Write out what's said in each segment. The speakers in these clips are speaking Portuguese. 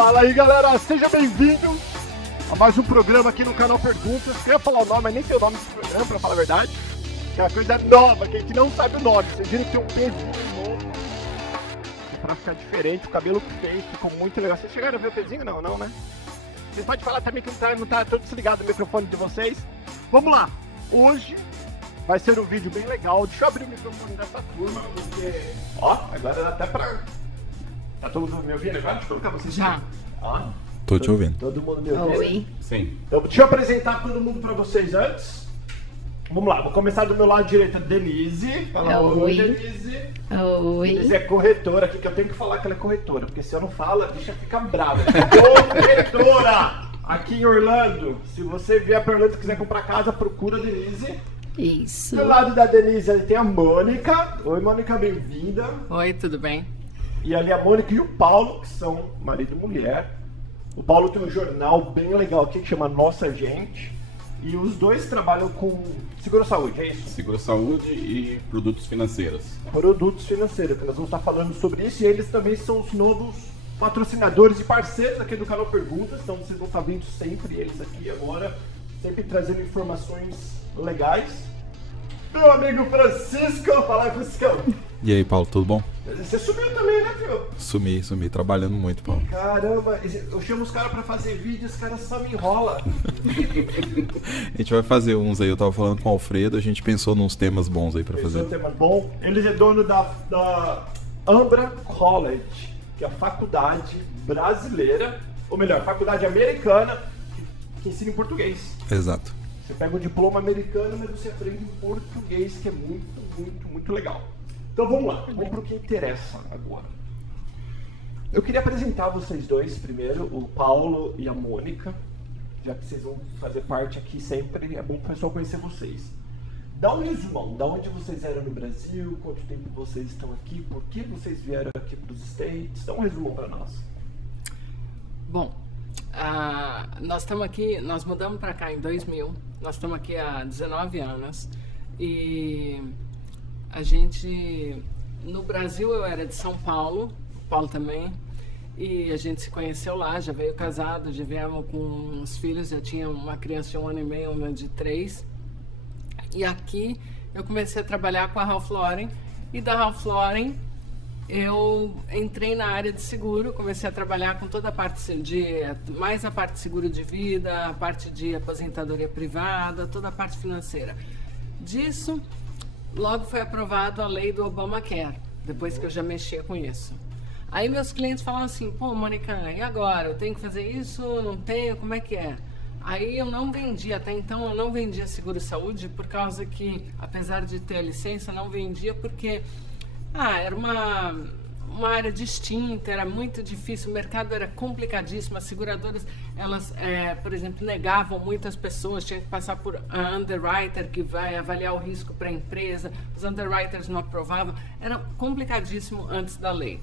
Fala aí, galera, seja bem-vindo a mais um programa aqui no canal Perguntas. Eu ia falar o nome, mas nem sei o nome desse programa, pra falar a verdade. É uma coisa nova, que a gente não sabe o nome. Vocês viram que tem um pezinho novo. E pra ficar diferente, o cabelo que fez ficou muito legal. Vocês chegaram a ver o pezinho? Não, né? Vocês podem falar também que não tá todo desligado o microfone de vocês. Vamos lá, hoje vai ser um vídeo bem legal. Deixa eu abrir o microfone dessa turma, porque... Ó, agora dá até pra... Tá todo mundo me ouvindo agora? Deixa eu colocar vocês. Já. Ó. Tô te ouvindo. Todo mundo me ouvindo? Oi. Sim. Então, deixa eu apresentar todo mundo pra vocês antes. Vamos lá, vou começar do meu lado direito, a Denise. Fala oi, Denise. Oi. Denise é corretora aqui, que eu tenho que falar que ela é corretora, porque se eu não falo, a bicha fica brava. Corretora! Aqui em Orlando. Se você vier pra Orlando e quiser comprar casa, procura a Denise. Isso. Do lado da Denise tem a Mônica. Oi, Mônica, bem-vinda. Oi, tudo bem? E ali a Mônica e o Paulo, que são marido e mulher. O Paulo tem um jornal bem legal aqui que chama Nossa Gente. E os dois trabalham com seguro-saúde, é isso? Seguro-saúde e produtos financeiros. Produtos financeiros, que nós vamos estar falando sobre isso. E eles também são os novos patrocinadores e parceiros aqui do canal Perguntas. Então vocês vão estar vendo sempre eles aqui agora, sempre trazendo informações legais. Meu amigo Francisco, fala aí, Franciscão. E aí, Paulo, tudo bom? Você sumiu também, né, filho? Sumi, trabalhando muito, Paulo. Caramba, eu chamo os caras pra fazer vídeo, os caras só me enrolam. A gente vai fazer uns aí, eu tava falando com o Alfredo, a gente pensou nos temas bons aí pra fazer. Esse é um tema bom. Ele é dono da Ambra College, que é a faculdade brasileira, ou melhor, faculdade americana, que ensina em português. Exato. Você pega o diploma americano, mas você aprende em português, que é muito legal. Então vamos lá, vamos para o que interessa agora. Eu queria apresentar vocês dois primeiro, o Paulo e a Mônica, já que vocês vão fazer parte aqui sempre, é bom o pessoal conhecer vocês. Dá um resumão, da onde vocês eram no Brasil, quanto tempo vocês estão aqui, por que vocês vieram aqui para os States, dá um resumão para nós. Bom, nós estamos aqui, nós mudamos para cá em 2000, nós estamos aqui há 19 anos e a gente, no Brasil eu era de São Paulo, o Paulo também, e a gente se conheceu lá, já veio casado, já viemos com uns filhos, já tinha uma criança de 1 ano e meio, uma de 3, e aqui eu comecei a trabalhar com a Ralph Lauren, e da Ralph Lauren eu entrei na área de seguro, comecei a trabalhar com toda a parte mais a parte de seguro de vida, a parte de aposentadoria privada, toda a parte financeira. Disso, logo foi aprovado a lei do Obamacare, depois que eu já mexia com isso. Aí meus clientes falavam assim, pô, Mônica, e agora? Eu tenho que fazer isso? Não tenho? Como é que é? Aí eu não vendia, até então eu não vendia seguro-saúde, por causa que, apesar de ter a licença, não vendia porque... era uma área distinta, era muito difícil, o mercado era complicadíssimo, as seguradoras, elas, por exemplo, negavam muitas pessoas, tinha que passar por underwriter que vai avaliar o risco para a empresa, os underwriters não aprovavam, era complicadíssimo antes da lei.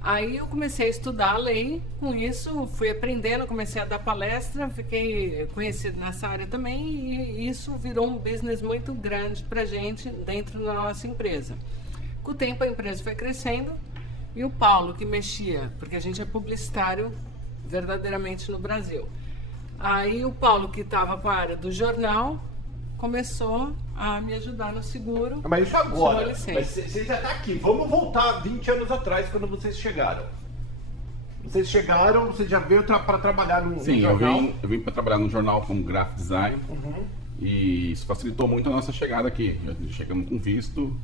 Aí eu comecei a estudar a lei, com isso fui aprendendo, comecei a dar palestra, fiquei conhecido nessa área também e isso virou um business muito grande para a gente dentro da nossa empresa. Com o tempo a empresa foi crescendo e o Paulo que mexia, porque a gente é publicitário verdadeiramente no Brasil. Aí o Paulo que estava com a área do jornal começou a me ajudar no seguro. Mas isso agora, mas você já está aqui, vamos voltar 20 anos atrás quando vocês chegaram. Vocês chegaram, você já veio para trabalhar no jornal? Sim, eu vim para trabalhar no jornal como graphic design e isso facilitou muito a nossa chegada aqui. Chegamos com visto.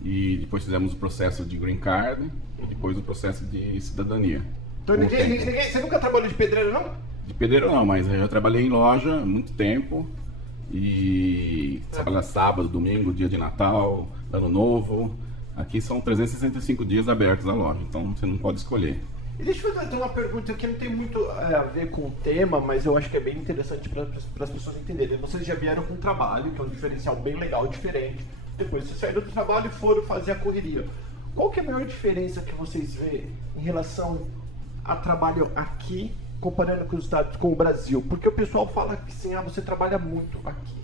E depois fizemos o processo de green card e depois o processo de cidadania. Então você nunca trabalhou de pedreiro, não? De pedreiro não, mas eu já trabalhei em loja há muito tempo. E trabalhar sábado, domingo, dia de Natal, Ano Novo. Aqui são 365 dias abertos na loja, então você não pode escolher. E deixa eu fazer uma pergunta que não tem muito a ver com o tema, mas eu acho que é bem interessante para as pessoas entenderem. Vocês já vieram com um trabalho, que é um diferencial bem legal, diferente. Depois vocês saíram do trabalho e foram fazer a correria. Qual que é a maior diferença que vocês veem em relação a trabalho aqui, comparando com os Estados, com o Brasil? Porque o pessoal fala que sim, você trabalha muito aqui.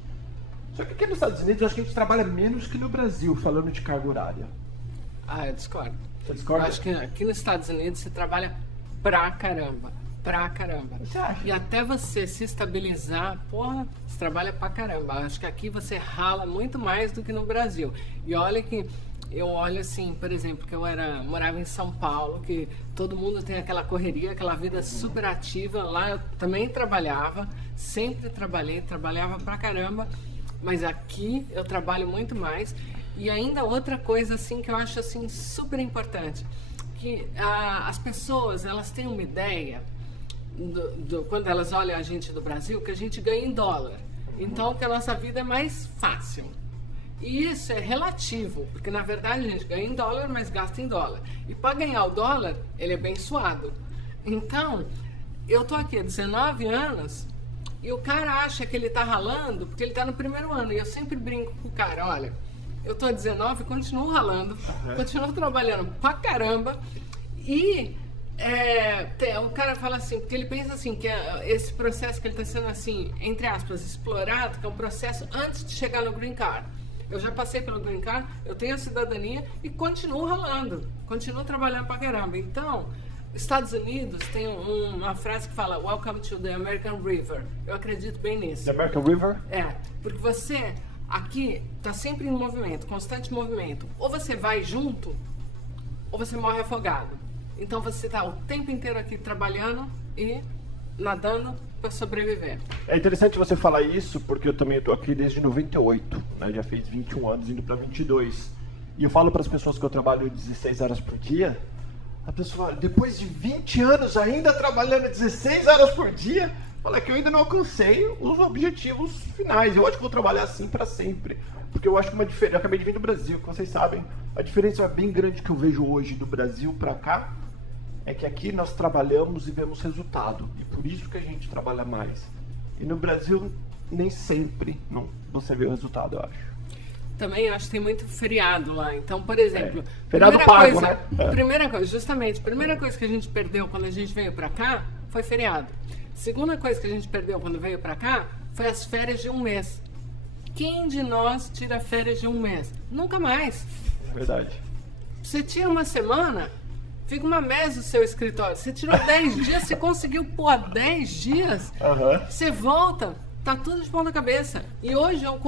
Só que aqui nos Estados Unidos eu acho que a gente trabalha menos que no Brasil, falando de carga horária. Eu discordo. Você discorda? Eu acho que aqui nos Estados Unidos você trabalha pra caramba. Pra caramba. Você acha? E até você se estabilizar, porra, você trabalha pra caramba. Acho que aqui você rala muito mais do que no Brasil. E olha que eu olho assim, por exemplo, que eu morava em São Paulo, que todo mundo tem aquela correria, aquela vida super ativa. Lá eu também trabalhava, sempre trabalhava pra caramba, mas aqui eu trabalho muito mais. E ainda outra coisa assim que eu acho assim super importante, que as pessoas, elas têm uma ideia quando elas olham a gente do Brasil, que a gente ganha em dólar. Então que a nossa vida é mais fácil. E isso é relativo, porque na verdade a gente ganha em dólar, mas gasta em dólar. E para ganhar o dólar, ele é bem suado. Então, eu tô aqui há 19 anos e o cara acha que ele tá ralando porque ele tá no primeiro ano. E eu sempre brinco com o cara, olha, eu tô há 19 e continuo ralando, continuo trabalhando pra caramba. E o cara fala assim, porque ele pensa assim, que esse processo que ele tá sendo assim, entre aspas, explorado, que é um processo antes de chegar no Green Card. Eu já passei pelo Green Card, eu tenho a cidadania e continuo ralando, continuo trabalhando pra caramba. Então, Estados Unidos tem uma frase que fala Welcome to the American River. Eu acredito bem nisso. The American River? Porque você aqui tá sempre em movimento, constante movimento. Ou você vai junto, ou você morre afogado. Então você tá o tempo inteiro aqui trabalhando e nadando para sobreviver. É interessante você falar isso, porque eu também estou aqui desde 98, né? Já fiz 21 anos, indo para 22. E eu falo para as pessoas que eu trabalho 16 horas por dia, a pessoa fala, depois de 20 anos ainda trabalhando 16 horas por dia, fala que eu ainda não alcancei os objetivos finais. Eu acho que vou trabalhar assim para sempre. Porque eu acho que uma diferença, eu acabei de vir do Brasil, como vocês sabem, a diferença bem grande que eu vejo hoje do Brasil para cá, é que aqui nós trabalhamos e vemos resultado. E por isso que a gente trabalha mais. E no Brasil, nem sempre você vê o resultado, eu acho. Também acho que tem muito feriado lá. Então, por exemplo... Feriado pago, né? Primeira coisa que a gente perdeu quando a gente veio pra cá foi feriado. Segunda coisa que a gente perdeu quando veio pra cá foi as férias de um mês. Quem de nós tira férias de um mês? Nunca mais. Verdade. Você tira uma semana... Fica uma mesa no seu escritório. Você tirou 10 dias, você conseguiu, 10 dias. Você volta, tá tudo de ponta cabeça. E hoje eu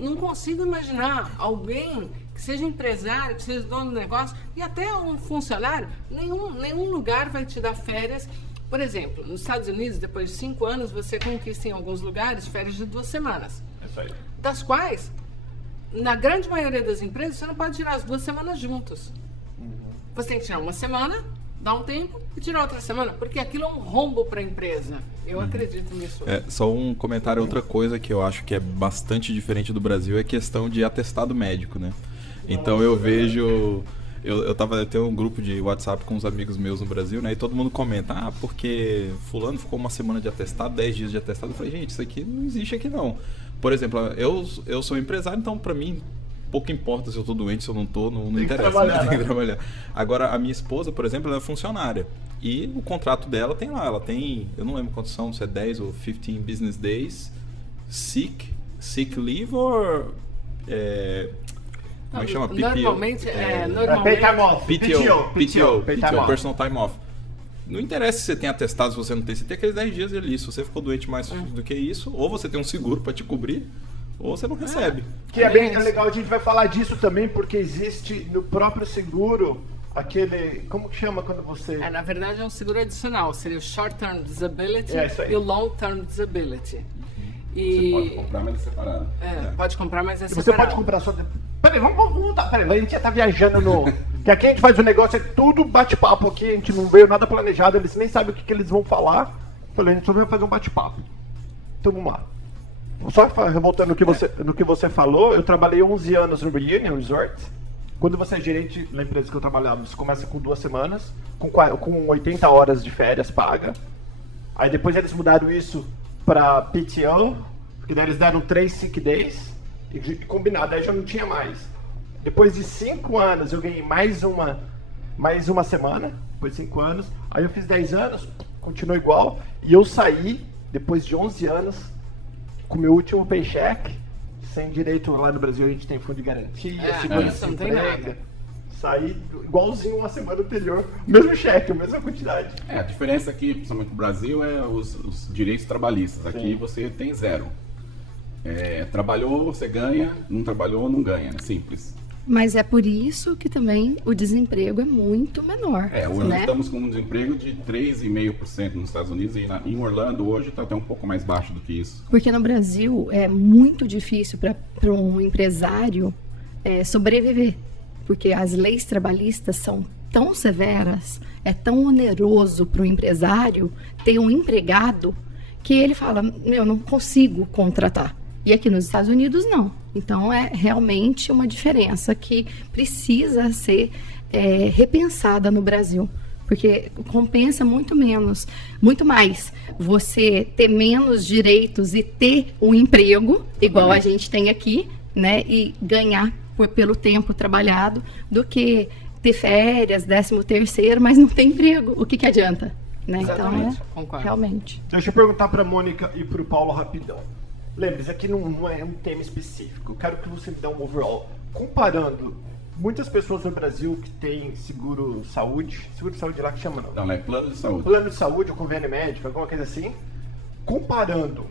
não consigo imaginar alguém que seja empresário, que seja dono do negócio, e até um funcionário, nenhum lugar vai te dar férias. Por exemplo, nos Estados Unidos, depois de 5 anos, você conquista em alguns lugares férias de 2 semanas. É isso aí. Das quais, na grande maioria das empresas, você não pode tirar as 2 semanas juntos. Você tem que tirar uma semana, dar um tempo e tirar outra semana, porque aquilo é um rombo para a empresa. Eu acredito nisso. Só um comentário, outra coisa que eu acho que é bastante diferente do Brasil é a questão de atestado médico, né? Então eu vejo... Eu tenho um grupo de WhatsApp com uns amigos meus no Brasil, né? E todo mundo comenta, porque fulano ficou uma semana de atestado, 10 dias de atestado. Eu falei, gente, isso aqui não existe aqui não. Por exemplo, eu sou empresário, então para mim... pouco importa se eu tô doente, se eu não tô, não interessa, tem que trabalhar. Agora, a minha esposa, por exemplo, ela é funcionária. E o contrato dela tem lá, ela tem, eu não lembro quantos são, se é 10 ou 15 business days, sick leave ou... como é que chama? PTO. Normalmente, Pay time off. PTO, personal time off. Não interessa se você tem atestado, se você não tem, você tem aqueles 10 dias ali. Se você ficou doente mais do que isso, ou você tem um seguro para te cobrir, ou você não recebe. Que é bem legal, a gente vai falar disso também, porque existe no próprio seguro aquele... Como que chama quando você... na verdade é um seguro adicional, seria o Short Term Disability e o Long Term Disability. Você pode comprar, mas é separado. Pode comprar, mas é separado. Você pode comprar só... Peraí, vamos voltar. Peraí, a gente já tá viajando no... Que aqui a gente faz o negócio, é tudo bate-papo aqui, a gente não veio nada planejado, eles nem sabem o que eles vão falar. Falei, a gente só veio fazer um bate-papo. Então vamos lá. Só voltando no que você falou, eu trabalhei 11 anos no Reunion Resort. Quando você é gerente na empresa que eu trabalhava, você começa com 2 semanas, com 80 horas de férias paga. Aí depois eles mudaram isso para PTO, porque daí eles deram 3 sick days, e combinado, aí já não tinha mais. Depois de 5 anos eu ganhei mais uma semana, depois de 5 anos. Aí eu fiz 10 anos, continuou igual, e eu saí, depois de 11 anos, com o meu último paycheck, sem direito. Lá no Brasil a gente tem fundo de garantia, seguro-desemprego, sair igualzinho uma semana anterior, mesmo cheque, a mesma quantidade. A diferença aqui, principalmente no Brasil, é os direitos trabalhistas. Aqui Sim. você tem zero. Trabalhou, você ganha, não trabalhou, não ganha, é simples. Mas é por isso que também o desemprego é muito menor. Hoje né? estamos com um desemprego de 3,5% nos Estados Unidos e em Orlando hoje está até um pouco mais baixo do que isso. Porque no Brasil é muito difícil para um empresário sobreviver. Porque as leis trabalhistas são tão severas, é tão oneroso para o empresário ter um empregado que ele fala, eu não consigo contratar. E aqui nos Estados Unidos, não. Então, é realmente uma diferença que precisa ser repensada no Brasil. Porque compensa muito mais você ter menos direitos e ter um emprego, igual a gente tem aqui, né? E ganhar pelo tempo trabalhado, do que ter férias, 13º, mas não ter emprego. O que adianta? Né? Exatamente, Então, concordo. realmente. Deixa eu perguntar para a Mônica e para o Paulo rapidão. Lembre-se, aqui não é um tema específico. Eu quero que você me dê um overall. Comparando muitas pessoas no Brasil que têm seguro-saúde lá que chama não? Não, é plano de saúde. Plano de saúde ou convênio médico, alguma coisa assim. Comparando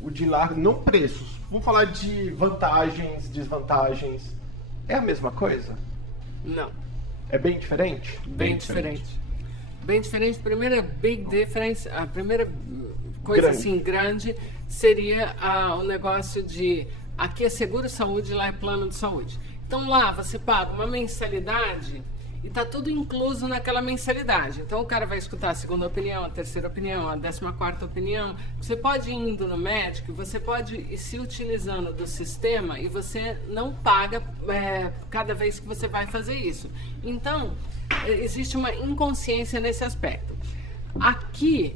o de lá, não preços. Vamos falar de vantagens, desvantagens. É a mesma coisa? Não. É bem diferente? Bem diferente. Bem diferente. Primeira big difference, a primeira coisa Grande. assim grande seria o negócio de aqui é seguro-saúde, lá é plano de saúde. Então lá você paga uma mensalidade e tá tudo incluso naquela mensalidade. Então o cara vai escutar a segunda opinião, a terceira opinião, a 14ª opinião. Você pode ir indo no médico, você pode ir se utilizando do sistema e você não paga cada vez que você vai fazer isso. Então existe uma inconsciência nesse aspecto. Aqui,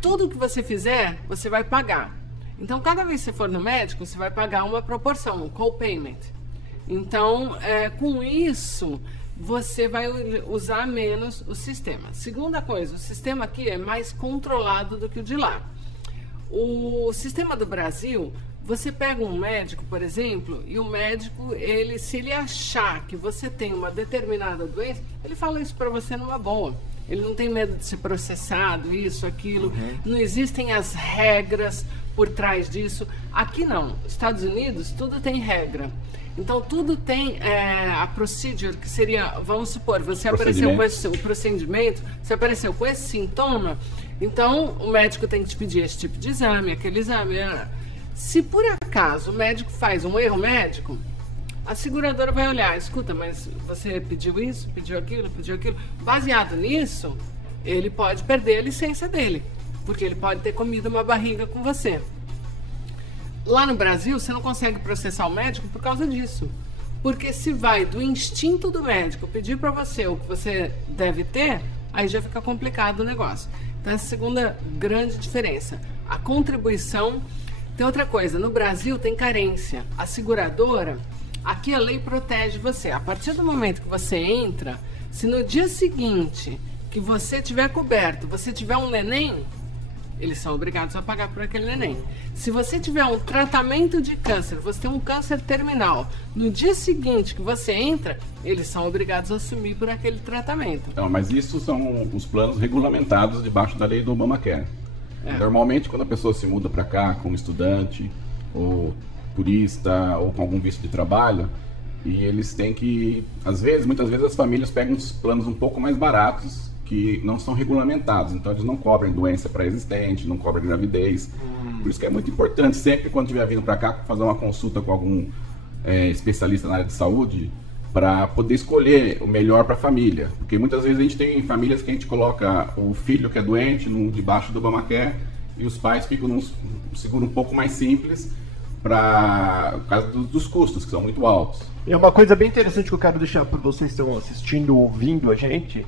tudo que você fizer, você vai pagar. Então, cada vez que você for no médico, você vai pagar uma proporção, um co-payment. Então, com isso, você vai usar menos o sistema. Segunda coisa, o sistema aqui é mais controlado do que o de lá. O sistema do Brasil, você pega um médico, por exemplo, e o médico, se ele achar que você tem uma determinada doença, ele fala isso para você numa boa. Ele não tem medo de ser processado, isso, aquilo. Não existem as regras por trás disso. Aqui não. Estados Unidos, tudo tem regra. Então, tudo tem a procedure, que seria, vamos supor, você apareceu com esse procedimento, você apareceu com esse sintoma, então o médico tem que te pedir esse tipo de exame, aquele exame. Se por acaso o médico faz um erro médico, a seguradora vai olhar, escuta, mas você pediu isso, pediu aquilo. Baseado nisso, ele pode perder a licença dele, porque ele pode ter comido uma barriga com você. Lá no Brasil, você não consegue processar o médico por causa disso. Porque se vai do instinto do médico pedir para você o que você deve ter, aí já fica complicado o negócio. Então, essa é a segunda grande diferença. A contribuição. Tem outra coisa, no Brasil tem carência. A seguradora, aqui a lei protege você. A partir do momento que você entra, se no dia seguinte que você tiver coberto, você tiver um neném, eles são obrigados a pagar por aquele neném. Se você tiver um tratamento de câncer, você tem um câncer terminal, no dia seguinte que você entra, eles são obrigados a assumir por aquele tratamento. Então, mas isso são os planos regulamentados debaixo da lei do Obamacare. Normalmente, quando a pessoa se muda para cá como estudante, ou turista, ou com algum visto de trabalho, e eles têm que, muitas vezes as famílias pegam uns planos um pouco mais baratos, que não são regulamentados, então eles não cobrem doença pré-existente, não cobrem gravidez. Por isso que é muito importante, sempre quando estiver vindo para cá, fazer uma consulta com algum especialista na área de saúde, para poder escolher o melhor para a família. Porque muitas vezes a gente tem famílias que a gente coloca o filho que é doente debaixo do Obamacare e os pais ficam num seguro um pouco mais simples por causa dos custos, que são muito altos. E é uma coisa bem interessante que eu quero deixar para vocês que estão assistindo, ouvindo a gente.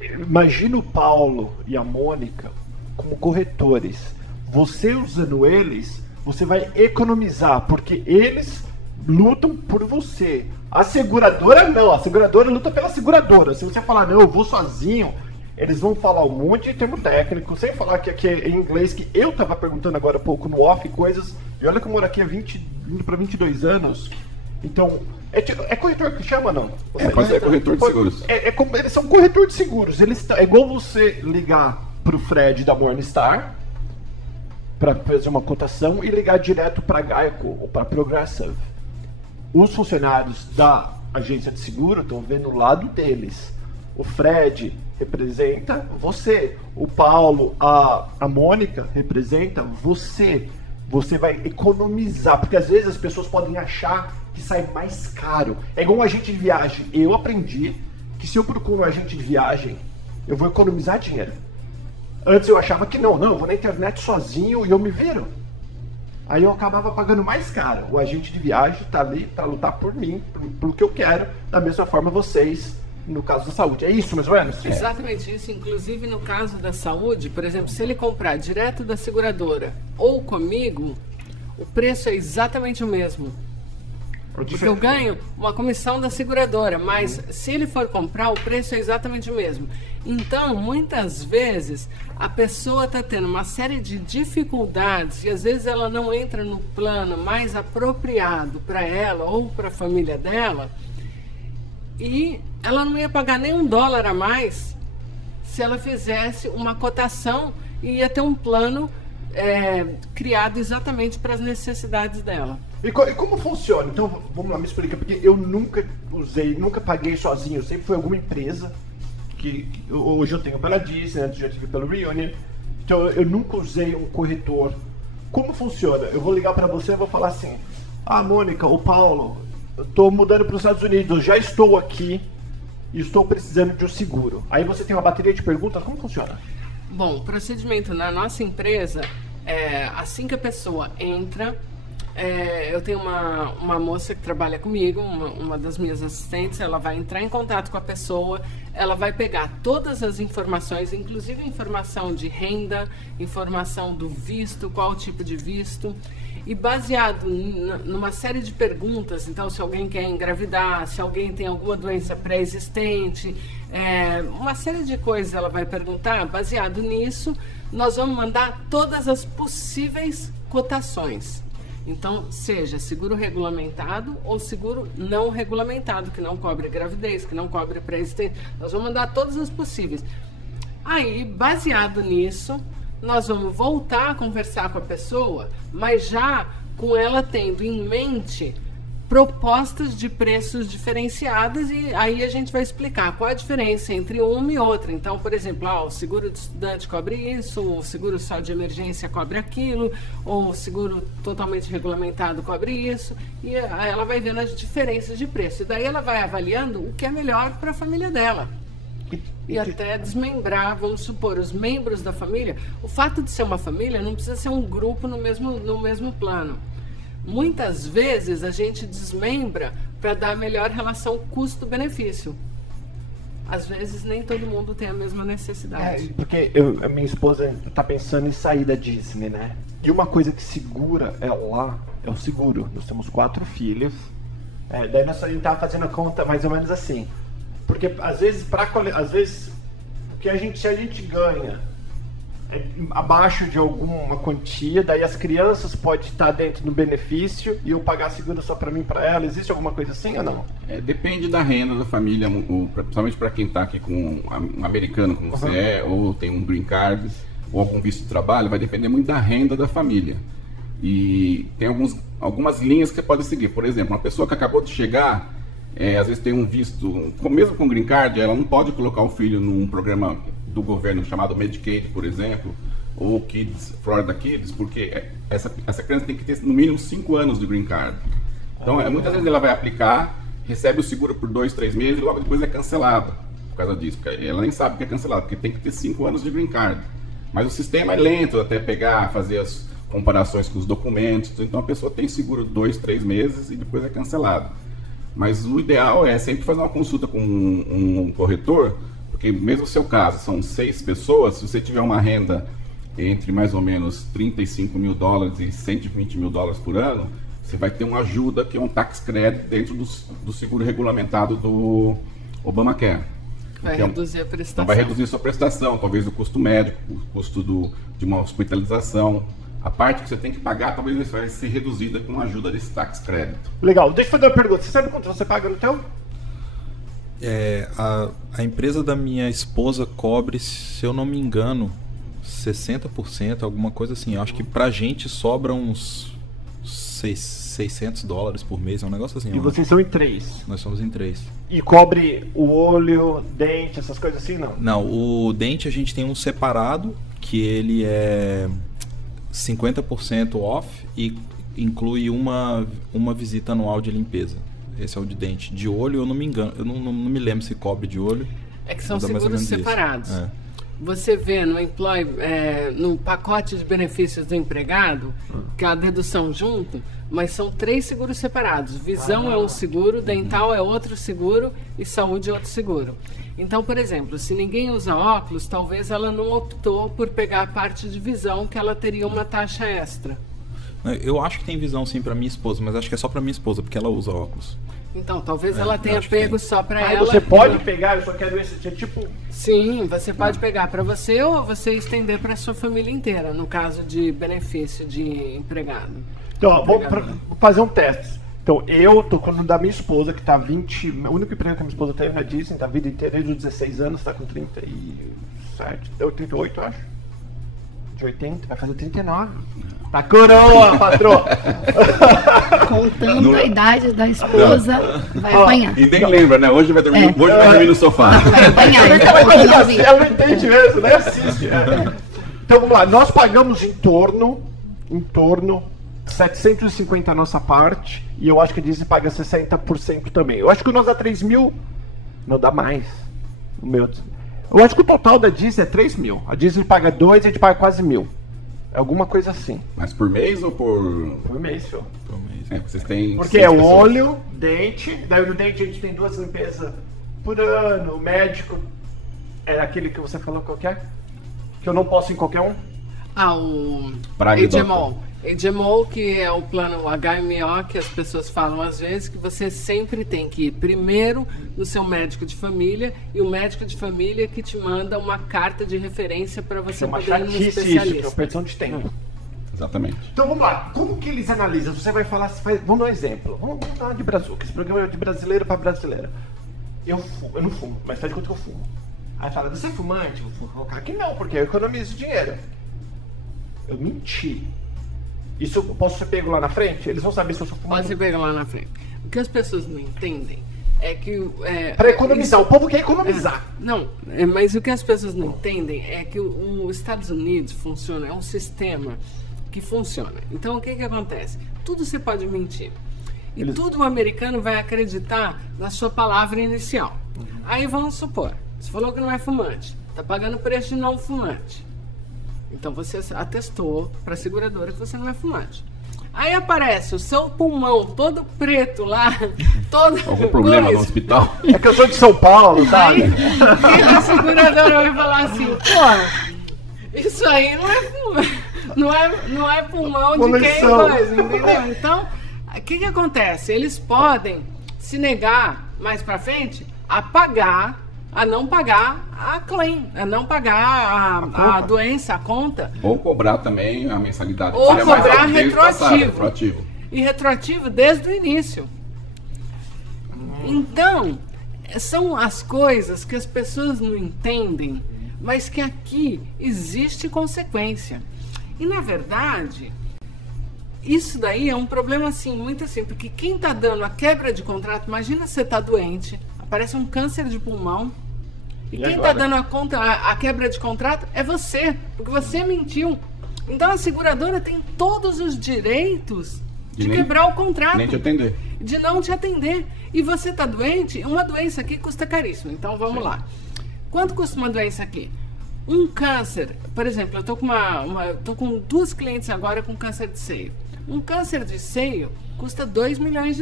Imagina o Paulo e a Mônica como corretores. Você usando eles, você vai economizar, porque eles lutam por você. A seguradora não, a seguradora luta pela seguradora. Se você falar, não, eu vou sozinho, eles vão falar um monte de termo técnico, sem falar que aqui é em inglês, que eu tava perguntando agora há pouco no off, coisas. E olha que eu moro aqui há indo para 22 anos, Então, é corretor que chama, não? Pode ser corretor de seguros. Eles são corretor de seguros. É igual você ligar pro Fred da Morningstar para fazer uma cotação e ligar direto para Geico ou para Progressive. Os funcionários da agência de seguro estão vendo o lado deles. O Fred representa você. O Paulo, a Mônica representa você. Você vai economizar, porque às vezes as pessoas podem achar que sai mais caro. É igual um agente de viagem. Eu aprendi que se eu procuro um agente de viagem, eu vou economizar dinheiro. Antes eu achava que não, eu vou na internet sozinho e eu me viro. Aí eu acabava pagando mais caro. O agente de viagem está ali para lutar por mim, pelo que eu quero, da mesma forma vocês, no caso da saúde. É isso, mais ou menos? Exatamente isso. Inclusive no caso da saúde, por exemplo, se ele comprar direto da seguradora ou comigo, o preço é exatamente o mesmo. Porque eu ganho uma comissão da seguradora, mas se ele for comprar, o preço é exatamente o mesmo. Então, muitas vezes, a pessoa está tendo uma série de dificuldades e às vezes ela não entra no plano mais apropriado para ela ou para a família dela, e ela não ia pagar nem $1 a mais se ela fizesse uma cotação e ia ter um plano criado exatamente para as necessidades dela. E como funciona? Então, vamos lá, me explica, porque eu nunca nunca paguei sozinho, eu sempre fui alguma empresa, que hoje eu tenho pela Disney, antes já tive pelo Reunion, então eu nunca usei um corretor. Como funciona? Eu vou ligar para você e vou falar assim, Mônica, o Paulo, eu estou mudando para os Estados Unidos, eu já estou aqui e estou precisando de um seguro. Aí você tem uma bateria de perguntas, como funciona? Bom, o procedimento na nossa empresa, assim que a pessoa entra, eu tenho uma moça que trabalha comigo, uma das minhas assistentes, ela vai entrar em contato com a pessoa, ela vai pegar todas as informações, inclusive informação de renda, informação do visto, qual tipo de visto, e baseado numa série de perguntas, então se alguém quer engravidar, se alguém tem alguma doença pré-existente, uma série de coisas ela vai perguntar, baseado nisso, nós vamos mandar todas as possíveis cotações. Então, seja seguro regulamentado ou seguro não regulamentado, que não cobre gravidez, que não cobre pré-existência. Nós vamos mandar todas as possíveis. Aí, baseado nisso, nós vamos voltar a conversar com a pessoa, mas já com ela tendo em mente propostas de preços diferenciadas, e aí a gente vai explicar qual a diferença entre uma e outra. Então, por exemplo, o seguro de estudante cobre isso, o seguro só de emergência cobre aquilo, ou o seguro totalmente regulamentado cobre isso, e aí ela vai vendo as diferenças de preço. E daí ela vai avaliando o que é melhor para a família dela. E até desmembrar, vamos supor, os membros da família. O fato de ser uma família não precisa ser um grupo no mesmo plano. Muitas vezes a gente desmembra para dar a melhor relação custo-benefício. Às vezes nem todo mundo tem a mesma necessidade. Porque a minha esposa está pensando em sair da Disney, né? E uma coisa que segura ela é o seguro. Nós temos 4 filhos. Daí a gente está fazendo a conta mais ou menos assim. Porque às vezes, se a gente ganha abaixo de alguma quantia, daí as crianças podem estar dentro do benefício e eu pagar seguro só para mim e para ela. Existe alguma coisa assim ou não? Depende da renda da família, principalmente para quem está aqui com um americano como você é, ou tem um green card, ou algum visto de trabalho, vai depender muito da renda da família. E tem algumas linhas que você pode seguir. Por exemplo, uma pessoa que acabou de chegar, às vezes tem um visto, mesmo com green card, ela não pode colocar o filho num programa do governo chamado Medicaid, por exemplo, ou Kids, Florida Kids, porque essa criança tem que ter no mínimo 5 anos de green card. Então, muitas vezes ela vai aplicar, recebe o seguro por 2, 3 meses e logo depois é cancelada por causa disso. Porque ela nem sabe que é cancelado, porque tem que ter 5 anos de green card. Mas o sistema é lento até fazer as comparações com os documentos. Então a pessoa tem seguro 2, 3 meses e depois é cancelado. Mas o ideal é sempre fazer uma consulta com um corretor, porque mesmo no seu caso, são 6 pessoas, se você tiver uma renda entre mais ou menos $35 mil e $120 mil por ano, você vai ter uma ajuda, que é um tax credit dentro do seguro regulamentado do Obamacare. Vai reduzir a prestação. Então vai reduzir sua prestação, talvez o custo médico, o custo de uma hospitalização. A parte que você tem que pagar talvez vai ser reduzida com a ajuda desse tax crédito. Legal, deixa eu fazer uma pergunta. Você sabe quanto você paga no teu? A empresa da minha esposa cobre, se eu não me engano, 60%, alguma coisa assim. Eu acho que pra gente sobra uns $600 por mês, é um negócio assim. E vocês são em 3? Nós somos em 3. E cobre o olho, dente, essas coisas assim, não? Não, o dente a gente tem um separado, que ele é 50% off e inclui uma visita anual de limpeza. Esse é o de dente. De olho, eu não me engano, eu não me lembro se cobre de olho. É que são seguros separados. Você vê no pacote de benefícios do empregado, que é a dedução junto, mas são 3 seguros separados. Visão é um seguro, dental é outro seguro e saúde é outro seguro. Então, por exemplo, se ninguém usa óculos, talvez ela não optou por pegar a parte de visão, que ela teria uma taxa extra. Eu acho que tem visão sim para minha esposa, mas acho que é só para minha esposa, porque ela usa óculos. Então, talvez ela tenha pego só para ela. Você pode pegar, eu só quero esse tipo... Sim, você pode pegar para você ou você estender para a sua família inteira, no caso de benefício de empregado. Então, vou fazer um teste. Então, eu tô com o da minha esposa, que tá 20... O único emprego que a minha esposa teve na Disney, da vida inteira, desde os 16 anos, tá com 37, 38, eu acho. De 80, vai fazer 39. Tá coroa, patroa! Contando a idade da esposa, vai apanhar. E nem lembra, né? Hoje vai dormir, hoje vai dormir no sofá. Vai apanhar. Ela não entende mesmo, né? Assiste. Então, vamos lá. Nós pagamos em torno 750 a nossa parte, e eu acho que a Disney paga 60% também. Eu acho que nós dá 3 mil, não dá mais. Eu acho que o total da Disney é 3 mil. A Disney paga 2 e a gente paga quase 1.000. É alguma coisa assim. Mas por mês ou por... Por mês, senhor. Por mês. Vocês têm... Porque é o olho, dente, daí no dente a gente tem 2 limpezas por ano. O médico é aquele que você falou qualquer? Que eu não posso ir em qualquer um? O HMO. HMO, que é o plano HMO, que as pessoas falam às vezes, que você sempre tem que ir primeiro no seu médico de família, e o médico de família que te manda uma carta de referência para você poder ir no especialista. Isso, que é uma perdição de tempo. Exatamente. Então vamos lá, como que eles analisam? Você vai falar, vamos dar um exemplo. Vamos dar de Brazuca, esse programa é de brasileiro para brasileira. Eu não fumo, mas faz de conta que eu fumo. Aí fala, você é fumante? Eu vou colocar que não, porque eu economizo dinheiro. Eu menti. Isso eu posso ser pego lá na frente? Eles vão saber se eu sou fumante? Pode ser pego lá na frente. O que as pessoas não entendem é que... para economizar, o povo quer economizar. Mas o que as pessoas não entendem é que os Estados Unidos funciona, é um sistema que funciona. Então o que acontece? Tudo você pode mentir. E tudo o americano vai acreditar na sua palavra inicial. Aí vamos supor, você falou que não é fumante, está pagando preço de não fumante. Então você atestou para a seguradora que você não é fumante. Aí aparece o seu pulmão todo preto lá, todo... Algum problema no hospital? É que eu sou de São Paulo, sabe? Aí a seguradora vai falar assim, pô, isso aí não é pulmão de quem faz, entendeu? Então, o que acontece? Eles podem se negar mais para frente a não pagar a claim, a não pagar a doença, a conta. Ou cobrar também a mensalidade. Ou cobrar retroativo. Retroativo. E retroativo desde o início. Então, são as coisas que as pessoas não entendem, mas que aqui existe consequência. E, na verdade, isso daí é um problema assim, muito assim, porque quem está dando a quebra de contrato, imagina você está doente, aparece um câncer de pulmão, e quem está dando a quebra de contrato é você, porque você mentiu. Então a seguradora tem todos os direitos de quebrar o contrato. Nem te atender. De não te atender. E você está doente, uma doença aqui custa caríssimo. Então vamos lá. Quanto custa uma doença aqui? Um câncer, por exemplo, eu tô com 2 clientes agora com câncer de seio. Um câncer de seio custa $2 milhões.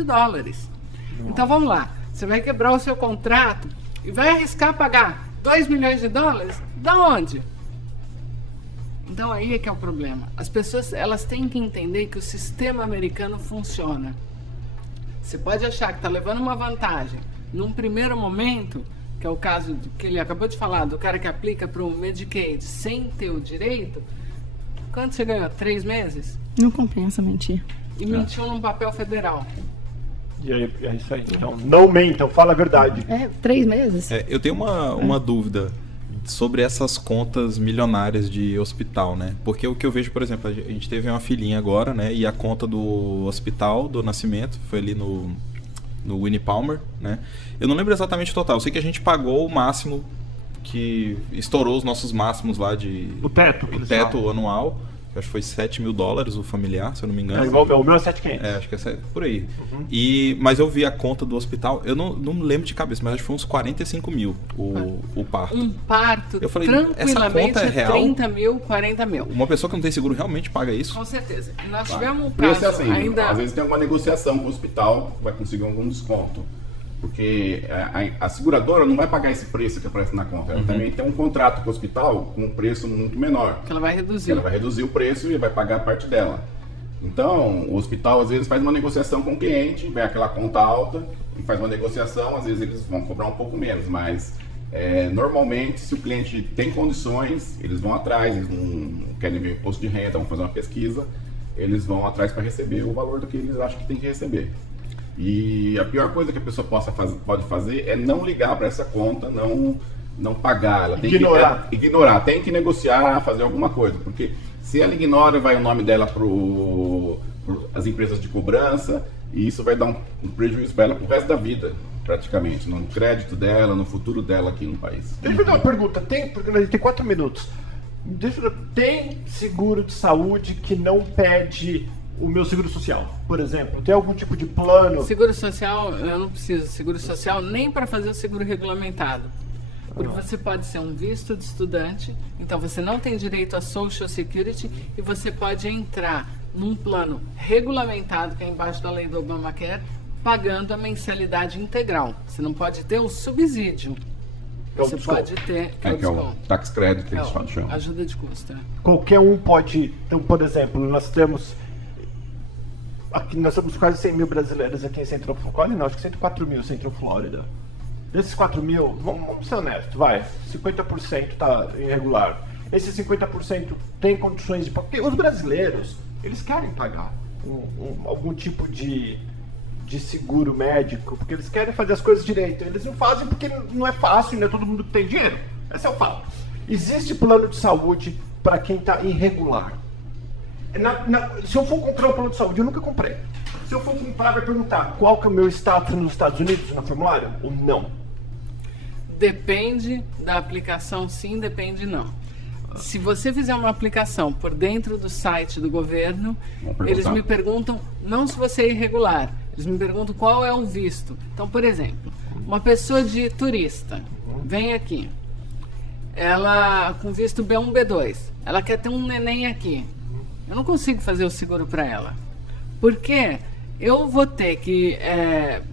Então vamos lá. Você vai quebrar o seu contrato e vai arriscar pagar $2 milhões? Da onde? Então aí é que é o problema. As pessoas, elas têm que entender que o sistema americano funciona. Você pode achar que está levando uma vantagem num primeiro momento, que é o caso que ele acabou de falar, do cara que aplica para o Medicaid sem ter o direito. quanto você ganhou? 3 meses? Não compensa mentir. E mentiu num papel federal. E aí, é isso aí. Então, não mentam, fala a verdade. 3 meses? Eu tenho uma dúvida sobre essas contas milionárias de hospital, né? Porque o que eu vejo, por exemplo, a gente teve uma filhinha agora, né? E a conta do hospital, do nascimento, foi ali no Winnie Palmer, né? Eu não lembro exatamente o total. Eu sei que a gente pagou o máximo, que estourou os nossos máximos lá de... O teto. O teto anual. Acho que foi $7.000 o familiar, se eu não me engano. O meu é 7.500. Acho que é por aí. Mas eu vi a conta do hospital, eu não lembro de cabeça, mas acho que foi uns 45 mil o parto. Um parto, eu falei, tranquilamente, essa conta é real? 30 mil, 40 mil. Uma pessoa que não tem seguro realmente paga isso? Com certeza. Nós tivemos um Preço caso é assim, ainda... às vezes tem alguma negociação com o hospital que vai conseguir algum desconto. Porque a seguradora não vai pagar esse preço que aparece na conta. Ela também tem um contrato com o hospital com um preço muito menor. Que ela vai reduzir. Ela vai reduzir o preço e vai pagar a parte dela. Então, o hospital às vezes faz uma negociação com o cliente, vem aquela conta alta e faz uma negociação, às vezes eles vão cobrar um pouco menos, mas normalmente se o cliente tem condições, eles vão atrás, eles não querem ver imposto de renda, vão fazer uma pesquisa, eles vão atrás para receber o valor do que eles acham que tem que receber. E a pior coisa que a pessoa pode fazer é não ligar para essa conta, não pagar. Ela tem que ignorar, tem que negociar, fazer alguma coisa. Porque se ela ignora, vai o nome dela para as empresas de cobrança e isso vai dar um prejuízo para ela pro resto da vida, praticamente. No crédito dela, no futuro dela aqui no país. Deixa eu fazer uma pergunta. Porque a gente tem 4 minutos. Tem seguro de saúde que não pede o meu seguro social, por exemplo? Tem algum tipo de plano? Seguro social, eu não preciso de seguro social nem para fazer o seguro regulamentado. Porque você pode ser um visto de estudante, então você não tem direito a Social Security e você pode entrar num plano regulamentado, que é embaixo da lei do Obamacare, pagando a mensalidade integral. Você não pode ter um subsídio. Você pode ter... que é o tax credit que eles chamam. Ajuda de custo. Qualquer um pode... Então, por exemplo, nós temos quase 100 mil brasileiros aqui em Central Florida. Não, acho que 104 mil em Central Florida. Desses 4 mil, vamos ser honestos, 50% está irregular. Esses 50% tem condições de... Porque os brasileiros, eles querem pagar algum tipo de seguro médico, porque eles querem fazer as coisas direito. Eles não fazem porque não é fácil, não é todo mundo que tem dinheiro. Esse é o fato. Existe plano de saúde para quem está irregular. Se eu for comprar um plano de saúde, eu nunca comprei. Se eu for comprar, vai perguntar qual que é o meu status nos Estados Unidos, no formulário, ou não? Depende da aplicação, sim, depende não. Se você fizer uma aplicação por dentro do site do governo, eles me perguntam, não se você é irregular, eles me perguntam qual é o visto. Então, por exemplo, uma pessoa de turista vem aqui, ela com visto B1, B2, ela quer ter um neném aqui. Eu não consigo fazer o seguro para ela. Porque eu vou ter que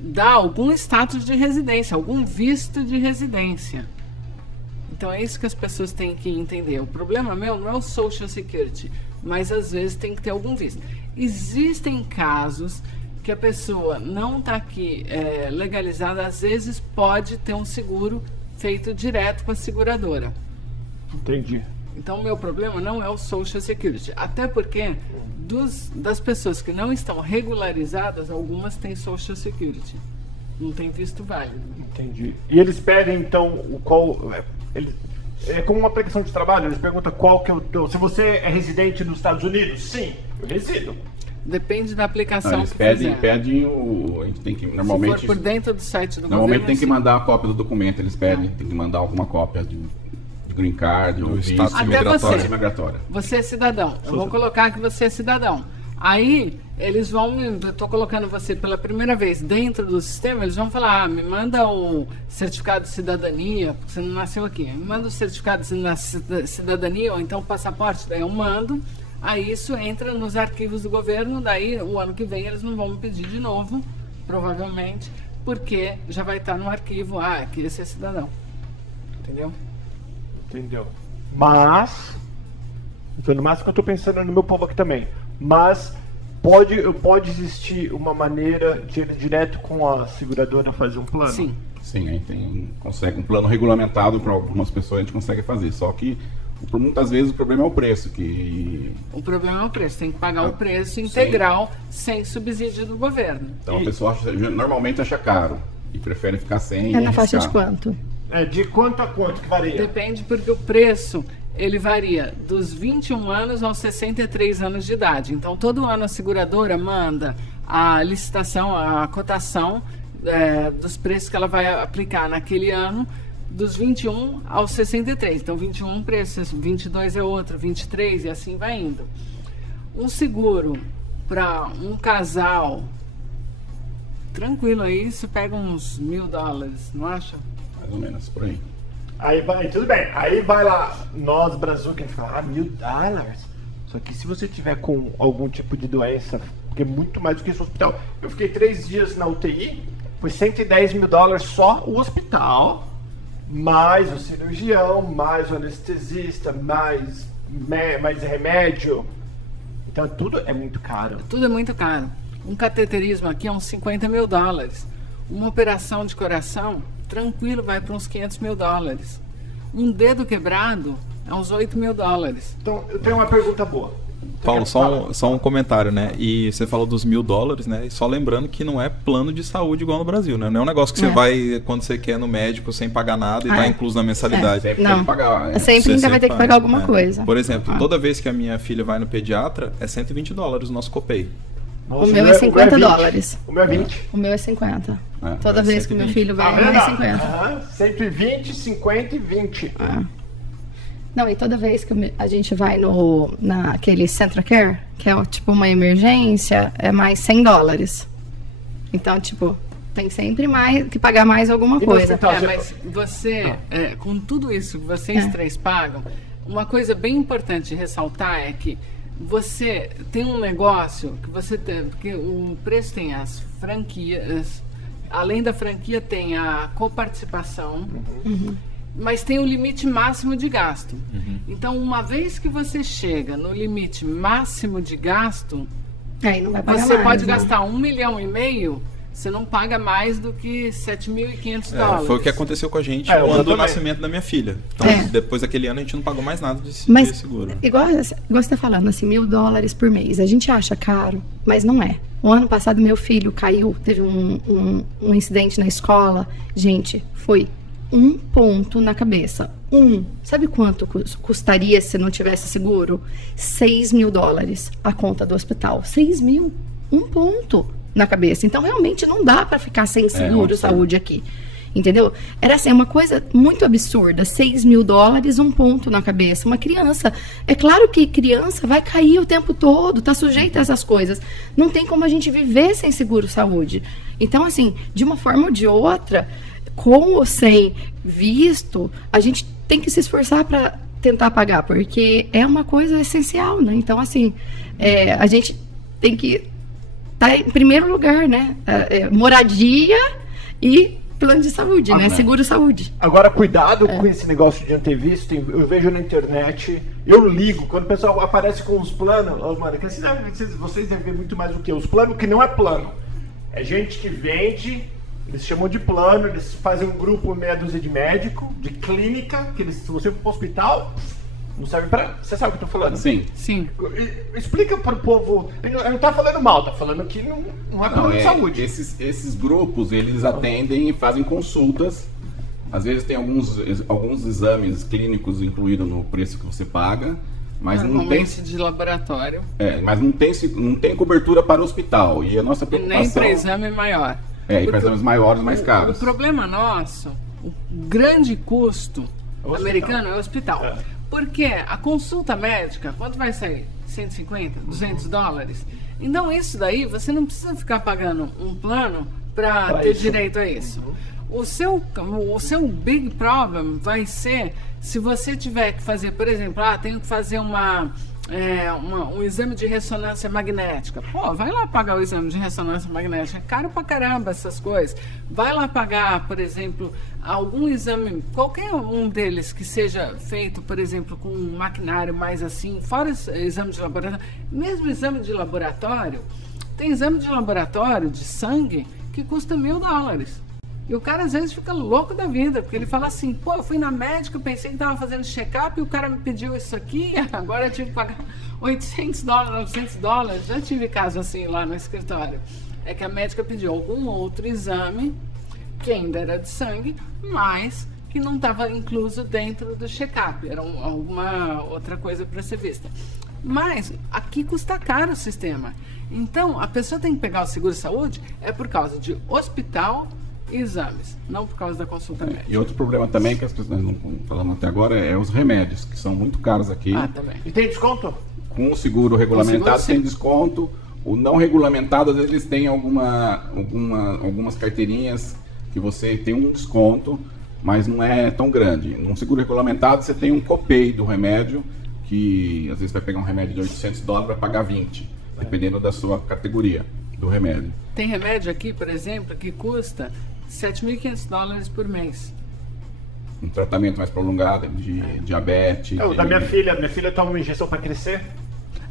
dar algum status de residência, algum visto de residência. Então é isso que as pessoas têm que entender. O problema meu não é o Social Security, mas às vezes tem que ter algum visto. Existem casos que a pessoa não está aqui legalizada, às vezes pode ter um seguro feito direto com a seguradora. Entendi. Então, o meu problema não é o Social Security. Até porque, das pessoas que não estão regularizadas, algumas têm Social Security. Não tem visto válido. Entendi. E eles pedem, então, é como uma aplicação de trabalho, eles perguntam qual que é o teu... Se você é residente nos Estados Unidos, sim, eu resido. Depende da aplicação eles que pedem a gente tem que, normalmente... Se for por dentro do site do normalmente governo... tem que mandar a cópia do documento, eles pedem, tem que mandar alguma cópia de green card, ou status migratório. Você é cidadão. Eu vou colocar que você é cidadão. Aí, eles vão... Eu estou colocando você pela primeira vez dentro do sistema, eles vão falar, me manda o certificado de cidadania, porque você não nasceu aqui. Me manda o certificado de cidadania, ou então o passaporte, daí eu mando. Aí isso entra nos arquivos do governo, daí o ano que vem eles não vão me pedir de novo, provavelmente, porque já vai estar no arquivo, queria ser cidadão. Entendeu? Entendeu? Mas, no máximo que eu estou pensando no meu povo aqui também, mas pode existir uma maneira de ir direto com a seguradora fazer um plano? Sim. Sim, aí consegue um plano regulamentado para algumas pessoas, a gente consegue fazer, só que Por muitas vezes o problema é o preço, que... O problema é o preço, tem que pagar o preço integral sem subsídio do governo. Então a pessoa normalmente acha caro e prefere ficar sem. É na faixa de quanto? De quanto a quanto que varia? Depende, porque o preço ele varia dos 21 anos aos 63 anos de idade. Então todo ano a seguradora manda a licitação, a cotação dos preços que ela vai aplicar naquele ano, dos 21 aos 63. Então 21 um preço, 22 é outro, 23 e assim vai indo. Um seguro para um casal tranquilo aí, você pega uns $1.000, não acha? Mais ou menos, por aí. Aí vai, tudo bem. Aí vai lá, nós, Brasil, que a gente fala, $1.000. Só que se você tiver com algum tipo de doença, porque é muito mais do que isso no hospital. Eu fiquei 3 dias na UTI, foi $110 mil só o hospital, mais o cirurgião, mais o anestesista, mais remédio. Então tudo é muito caro. Tudo é muito caro. Um cateterismo aqui é uns $50 mil. Uma operação de coração, tranquilo, vai para uns $500 mil. Um dedo quebrado é uns $8 mil. Então, eu tenho uma pergunta boa. Paulo, só um comentário, né? E você falou dos $1.000, né? E só lembrando que não é plano de saúde igual no Brasil, né? Não é um negócio que você vai, quando você quer, no médico sem pagar nada e tá incluso na mensalidade. Sempre Não. tem que pagar. Você sempre ainda vai ter que pagar alguma coisa. Por exemplo, toda vez que a minha filha vai no pediatra, é $120 o nosso copay. Nossa, O meu é $50. O meu é 20. O meu é 50. É, Toda vez que meu 120. filho vai, é 50. 120, 50 e 20. Não, e toda vez que a gente vai naquele Central Care, que é tipo uma emergência, é mais $100. Então, tipo, tem sempre mais que pagar mais alguma coisa. Mas você, com tudo isso que vocês três pagam, uma coisa bem importante de ressaltar é que você tem um negócio que você tem, porque o preço tem as franquias, além da franquia tem a coparticipação, mas tem o limite máximo de gasto. Então, uma vez que você chega no limite máximo de gasto, Aí não vai pagar você mais, pode né? gastar $1,5 milhão, você não paga mais do que $7.500. Foi o que aconteceu com a gente eu no ano do também. nascimento da minha filha. Então, depois daquele ano, a gente não pagou mais nada de Mas, seguro. igual você tá falando, assim, $1.000 por mês. A gente acha caro, mas não é. O ano passado, meu filho caiu, teve um incidente na escola. Gente, foi 1 ponto na cabeça. Sabe quanto custaria se não tivesse seguro? $6 mil a conta do hospital. 6 mil, 1 ponto na cabeça. Então, realmente, não dá para ficar sem seguro saúde aqui. Entendeu? Era assim, uma coisa muito absurda. $6 mil, 1 ponto na cabeça. Uma criança. É claro que criança vai cair o tempo todo, tá sujeita a essas coisas. Não tem como a gente viver sem seguro saúde. Então, assim, de uma forma ou de outra, com ou sem visto, a gente tem que se esforçar para tentar pagar, porque é uma coisa essencial, né? Então, assim, a gente tem que estar em primeiro lugar, né? Moradia e plano de saúde, né? Seguro saúde. Agora, cuidado com esse negócio de antevisto. Eu vejo na internet, eu ligo, quando o pessoal aparece com os planos, mano, que vocês devem ver muito mais do que os planos, que não é plano. É gente que vende, eles chamam de plano, eles fazem um grupo, meia dúzia de médico, de clínica, que eles, se você for pro hospital, não serve pra... Você sabe o que eu tô falando? Sim. Sim. Explica pro povo, eu não tá falando mal, tá falando que não é plano de saúde. Esses grupos, eles atendem e fazem consultas. Às vezes tem alguns exames clínicos incluídos no preço que você paga, mas não tem de laboratório. mas não tem cobertura para o hospital. E a nossa E preocupação nem para exame maior. e para exames maiores, mais caros. O problema nosso, o grande custo americano é o hospital. Porque a consulta médica, quanto vai sair? $150, $200? Então isso daí, você não precisa ficar pagando um plano para ter direito a isso. O seu big problem vai ser se você tiver que fazer, por exemplo, tenho que fazer um exame de ressonância magnética. Pô, vai lá pagar o exame de ressonância magnética. É caro pra caramba essas coisas. Vai lá pagar, por exemplo, algum exame, qualquer um deles que seja feito, por exemplo, com um maquinário mais assim, fora exame de laboratório. Mesmo exame de laboratório, tem exame de laboratório de sangue que custa $1.000. E o cara às vezes fica louco da vida, porque ele fala assim, pô, eu fui na médica, eu pensei que estava fazendo check-up e o cara me pediu isso aqui, agora eu tive que pagar $800, $900. Já tive caso assim lá no escritório. É que a médica pediu algum outro exame, que ainda era de sangue, mas que não estava incluso dentro do check-up, era alguma outra coisa para ser vista. Mas aqui custa caro o sistema. Então, a pessoa tem que pegar o seguro-saúde é por causa de hospital e exames, não por causa da consulta médica. E outro problema também que as pessoas não falamos até agora é os remédios, que são muito caros aqui. Ah, também. E tem desconto? Com o seguro regulamentado seguro, tem desconto. O não regulamentado, às vezes eles têm algumas carteirinhas que você tem um desconto, mas não é tão grande. No seguro regulamentado você tem um copay do remédio, que às vezes vai pegar um remédio de $800 para pagar 20, dependendo da sua categoria do remédio. Tem remédio aqui, por exemplo, que custa $7.500 por mês. Um tratamento mais prolongado de diabetes. O da minha filha toma uma injeção para crescer.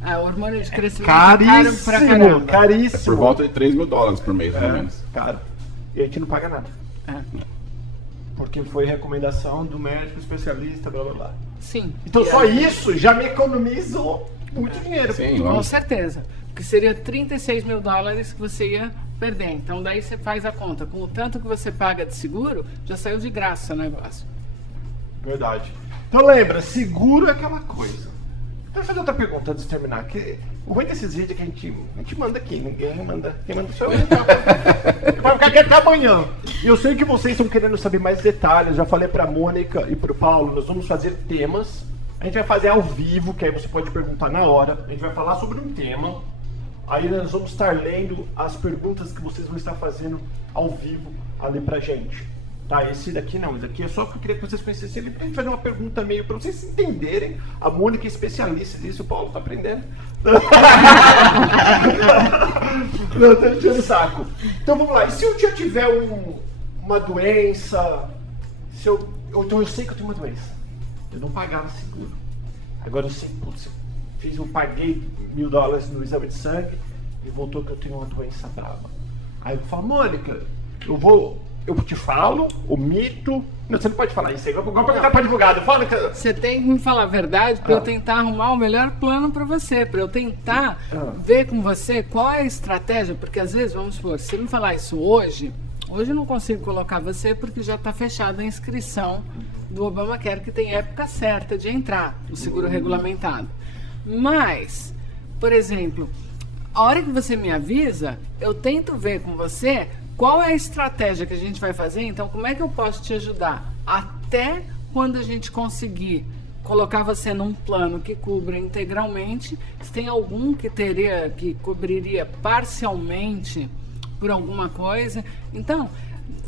Ah, o hormônio de crescimento Caríssimo, é caro pra caramba. caríssimo. É por volta de $3.000 por mês, mais ou menos. Caro. E a gente não paga nada. É. Porque foi recomendação do médico especialista, blá blá blá. Sim. Então E só aí- isso já me economizou muito dinheiro. Sim, Com lógico. certeza. Porque seria $36.000 que você ia perder. Então daí você faz a conta. Com o tanto que você paga de seguro, já saiu de graça o negócio. Verdade. Então lembra, seguro é aquela coisa. Então, fazer outra pergunta antes de terminar. Que o ruim desses vídeos é que a gente manda aqui, ninguém manda. Quem manda sou eu. Vai ficar aqui até amanhã. E eu sei que vocês estão querendo saber mais detalhes. Já falei pra Mônica e pro Paulo, nós vamos fazer temas. A gente vai fazer ao vivo, que aí você pode perguntar na hora. A gente vai falar sobre um tema. Aí nós vamos estar lendo as perguntas que vocês vão estar fazendo ao vivo ali pra gente. Tá, esse daqui não, esse daqui é só porque eu queria que vocês conhecessem ele, pra gente fazer uma pergunta meio pra vocês entenderem. A Mônica é especialista nisso, o Paulo tá aprendendo. Não, tô enchendo o saco. Então vamos lá, e se eu já tiver uma doença, então eu sei que eu tenho uma doença, eu não pagava seguro. Agora eu sei, putz, eu paguei $1.000 no exame de sangue e voltou que eu tenho uma doença brava. Aí eu falo, Mônica, eu te falo o mito. Não, você não pode falar isso aí. Vou perguntar para advogado. Fala que... Você tem que me falar a verdade para eu tentar arrumar o melhor plano para você, para eu tentar ver com você qual é a estratégia, porque às vezes, vamos supor, se você me falar isso hoje eu não consigo colocar você porque já está fechada a inscrição do Obamacare, que tem época certa de entrar, o seguro regulamentado. Mas, por exemplo, a hora que você me avisa, eu tento ver com você qual é a estratégia que a gente vai fazer, então como é que eu posso te ajudar até quando a gente conseguir colocar você num plano que cubra integralmente, se tem algum que cobriria parcialmente por alguma coisa. Então,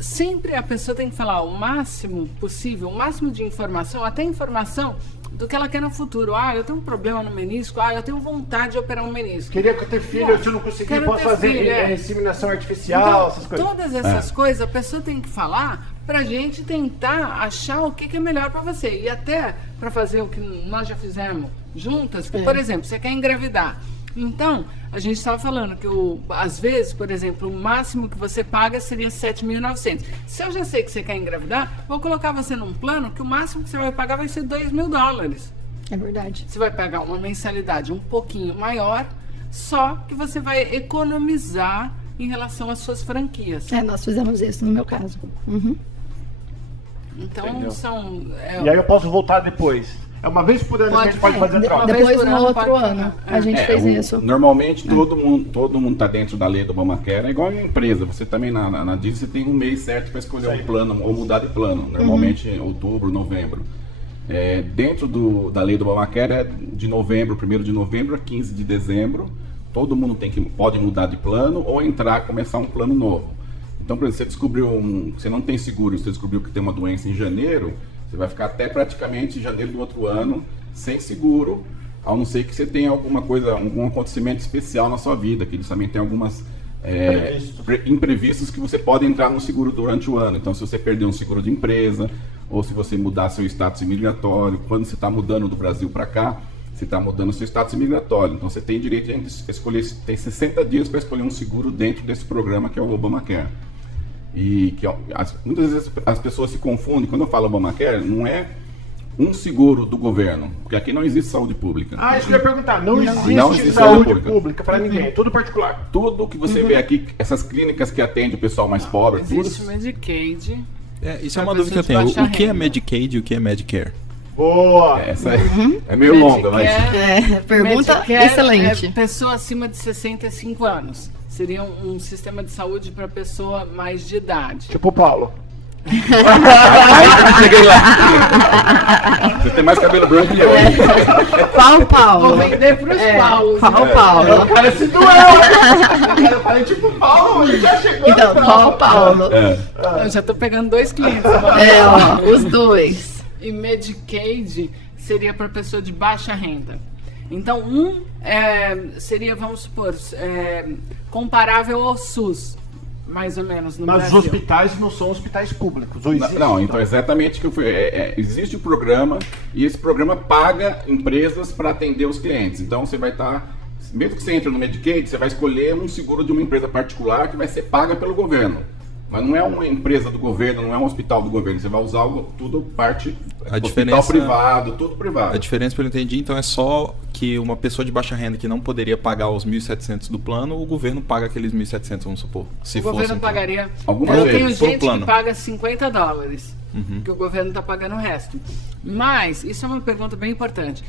sempre a pessoa tem que falar o máximo possível, o máximo de informação, até informação do que ela quer no futuro. Ah, eu tenho um problema no menisco, eu tenho vontade de operar um menisco. Queria que eu tenha filho, se eu não conseguir, eu posso fazer inseminação artificial, então, essas coisas. Todas essas coisas a pessoa tem que falar pra gente tentar achar o que é melhor pra você. E até pra fazer o que nós já fizemos juntas, que, por exemplo, você quer engravidar. Então, a gente estava falando que às vezes, por exemplo, o máximo que você paga seria $7.900. Se eu já sei que você quer engravidar, vou colocar você num plano que o máximo que você vai pagar vai ser $2.000. É verdade. Você vai pagar uma mensalidade um pouquinho maior, só que você vai economizar em relação às suas franquias. Nós fizemos isso no meu caso. Uhum. Então, Entendeu? E aí eu posso voltar depois. É uma vez por ano que a gente pode fazer a troca. Depois, no outro ano, a gente fez isso. Normalmente, todo mundo está dentro da lei do Obamacare. É igual a empresa. Você também, na Disney, você tem um mês certo para escolher um plano ou mudar de plano. Normalmente, em outubro, novembro. Dentro da lei do Obamacare, de novembro, 1º de novembro a 15 de dezembro, todo mundo pode mudar de plano ou começar um plano novo. Então, por exemplo, você descobriu você não tem seguro, você descobriu que tem uma doença em janeiro, você vai ficar até praticamente janeiro do outro ano sem seguro, a não ser que você tenha alguma coisa, algum acontecimento especial na sua vida, que eles também têm algumas imprevistos que você pode entrar no seguro durante o ano. Então, se você perder um seguro de empresa, ou se você mudar seu status imigratório, quando você está mudando do Brasil para cá, você está mudando seu status imigratório. Então, você tem direito de escolher, tem 60 dias para escolher um seguro dentro desse programa que é o Obamacare. E que muitas vezes as pessoas se confundem. Quando eu falo Obamacare, não é um seguro do governo, porque aqui não existe saúde pública. Isso que eu ia perguntar. Não existe saúde pública para ninguém, é tudo particular. Tudo que você vê aqui, essas clínicas que atendem o pessoal mais pobre, Existe tudo... Medicaid. Isso é uma dúvida que eu tenho. O que é Medicaid e o que é Medicare? Boa! Essa é meio longa, mas... Pergunta Medicare excelente. É pessoa acima de 65 anos. Seria um sistema de saúde para pessoa mais de idade. Tipo o Paulo. Aí eu cheguei lá. Você tem mais cabelo branco que eu. Qual Paulo? Vou vender pros Paulos. Qual Paulo? O cara se doeu! Eu falei tipo o Paulo, ele já chegou. Então, qual Paulo? Eu já tô pegando 2 clientes. Os dois. E Medicaid seria para pessoa de baixa renda. Então, seria, vamos supor, comparável ao SUS, mais ou menos, no Mas Brasil. os hospitais não são hospitais públicos, ou existe? Não, então exatamente que existe um programa e esse programa paga empresas para atender os clientes. Então você vai estar, mesmo que você entre no Medicaid, você vai escolher um seguro de uma empresa particular que vai ser paga pelo governo. Mas não é uma empresa do governo, não é um hospital do governo. Você vai usar tudo parte hospital privado, tudo privado. A diferença, pelo que eu entendi, então é só que uma pessoa de baixa renda que não poderia pagar os 1.700 do plano, o governo paga aqueles 1.700, vamos supor. Se O governo fosse, pagaria. Algumas Eu vezes, tenho por gente plano. que paga $50, que o governo está pagando o resto. Mas, isso é uma pergunta bem importante.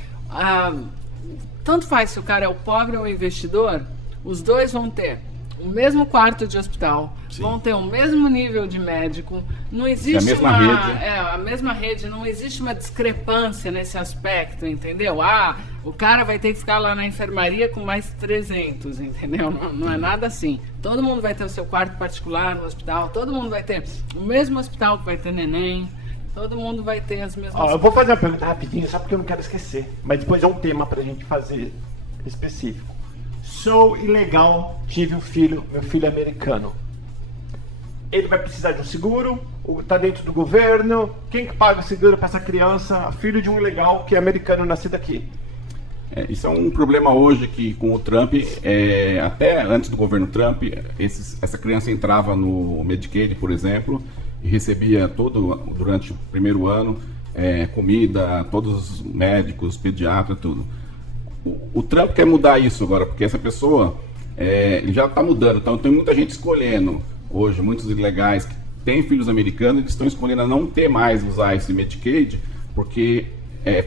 Tanto faz se o cara é o pobre ou o investidor, os dois vão ter o mesmo quarto de hospital, vão ter o mesmo nível de médico, não existe a mesma rede. a mesma rede, não existe uma discrepância nesse aspecto, entendeu? O cara vai ter que ficar lá na enfermaria com mais 300, entendeu? Não é nada assim. Todo mundo vai ter o seu quarto particular no hospital, todo mundo vai ter o mesmo hospital que vai ter neném, todo mundo vai ter as mesmas... Eu vou fazer uma pergunta rapidinho, só porque eu não quero esquecer, mas depois é um tema pra gente fazer específico. Sou ilegal, tive um filho, meu filho é americano. Ele vai precisar de um seguro? Ou tá dentro do governo? Quem que paga o seguro para essa criança, filho de um ilegal que é americano nascido aqui? Isso é um problema hoje que com o Trump, até antes do governo Trump, essa criança entrava no Medicaid, por exemplo, e recebia durante o primeiro ano, comida, todos os médicos, pediatras, tudo. O Trump quer mudar isso agora, porque essa pessoa ele já está mudando. Então tem muita gente escolhendo hoje, muitos ilegais que têm filhos americanos, eles estão escolhendo a não ter mais usar esse Medicaid, porque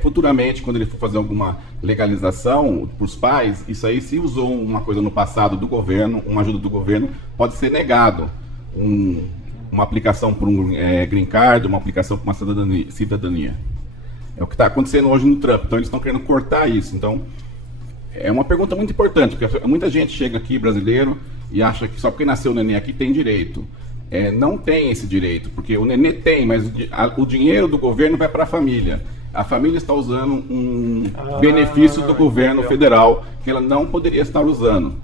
futuramente, quando ele for fazer alguma legalização para os pais, isso aí, se usou uma coisa no passado do governo, uma ajuda do governo, pode ser negado. Uma aplicação para um green card, uma aplicação para uma cidadania. É o que está acontecendo hoje no Trump. Então eles estão querendo cortar isso. Então é uma pergunta muito importante, porque muita gente chega aqui, brasileiro, e acha que só porque nasceu o neném aqui tem direito. Não tem esse direito, porque o neném tem, mas o dinheiro do governo vai para a família. A família está usando um benefício do governo federal que ela não poderia estar usando.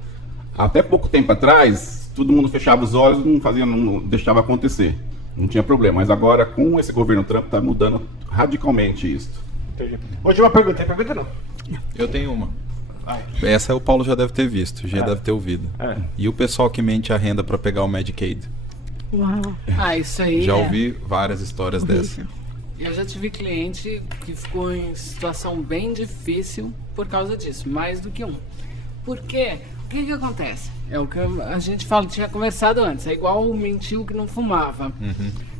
Até pouco tempo atrás, todo mundo fechava os olhos, não deixava acontecer. Não tinha problema, mas agora com esse governo Trump está mudando radicalmente isso. Entendi. Última pergunta, tem pergunta não? Eu tenho uma. Essa o Paulo já deve ter visto, já deve ter ouvido. E o pessoal que mente a renda para pegar o Medicaid? Uau. Isso aí. Já ouvi várias histórias dessa. Eu já tive cliente que ficou em situação bem difícil por causa disso, mais do que um. Por quê? O que acontece? É o que a gente tinha conversado antes, é igual o mentiu que não fumava.